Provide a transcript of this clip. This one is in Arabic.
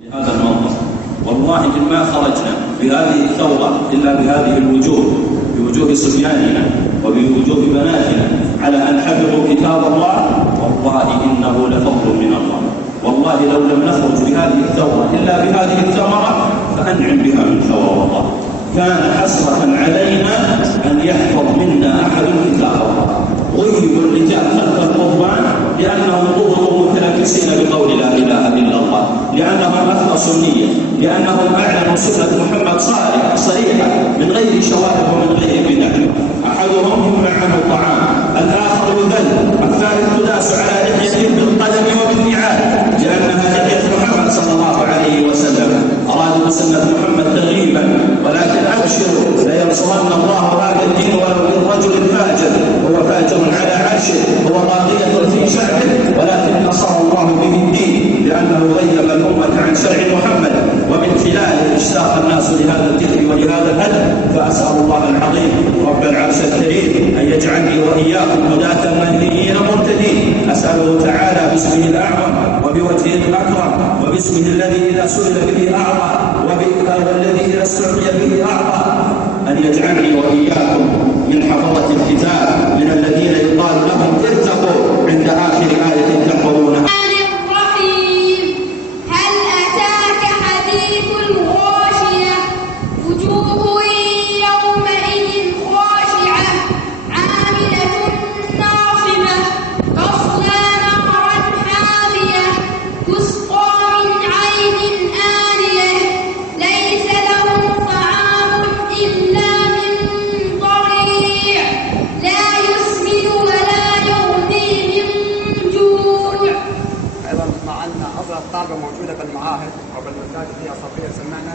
لهذا الموقف. والله إن ما خرجنا بهذه الثورة إلا بهذه الوجوه، بوجوه صبياننا وبوجوه بناتنا على أن حفظوا كتاب الله، والله إنه لفضل من الله. والله لو لم نخرج بهذه الثورة إلا بهذه الثمرة فأنعم بها من ثورة. والله كان حسرة علينا أن يحفظ منا أحد كتاب الله. غيبوا الرجال خلف القضبان لأنهم ظهروا متنافسين بقول لا إله إلا الله، لأنهم أخلصوا النية، لأنهم أعلنوا سنة محمد صريحة من غير شواهد ومن غير بدع. أحدهم يمنع عنه الطعام، الآخر يذل، الثالث تداس على لحيته بالقلم وبالنعال لأنها لحية محمد صلى الله عليه وسلم. أرادوا سنة محمد تغييبا، ولكن أبشروا لينصرن الله هذا الدين ولو بالرجل الفاجر، هو فاجر على عرشه، هو طاغية في شعبه، ولكن نصر الله به الدين لأنه غيب الأمة عن شرع محمد، ومن خلاله اشتاق الناس لهذا الذكر ولهذا الهدف. فأسأل الله العظيم رب العرش الكريم أن يجعلني وإياكم هداة مهديين مهتدين. أسأله تعالى باسمه الأعظم وبوجهه الأكرم وباسمه الذي إذا سئل به أعطى والذي إذا استعطي به أعطى أن يجعلني وإياكم من حفظة الكتاب، من الذين يقال لهم ارتقوا عند آخر آية تحفظونها. هل أتاك حديث الغاشية؟ وجوه يومئذ خاشعة عاملة ناصبة تصلى نارا حامية تسقى من عين آنية ليس لهم طعام إلا من ضريع لا يسمن ولا يغني من جوع. أيضا معنا أفضل الطلبة موجودة بالمعاهد أو بالمركز فيها صفية سمعنا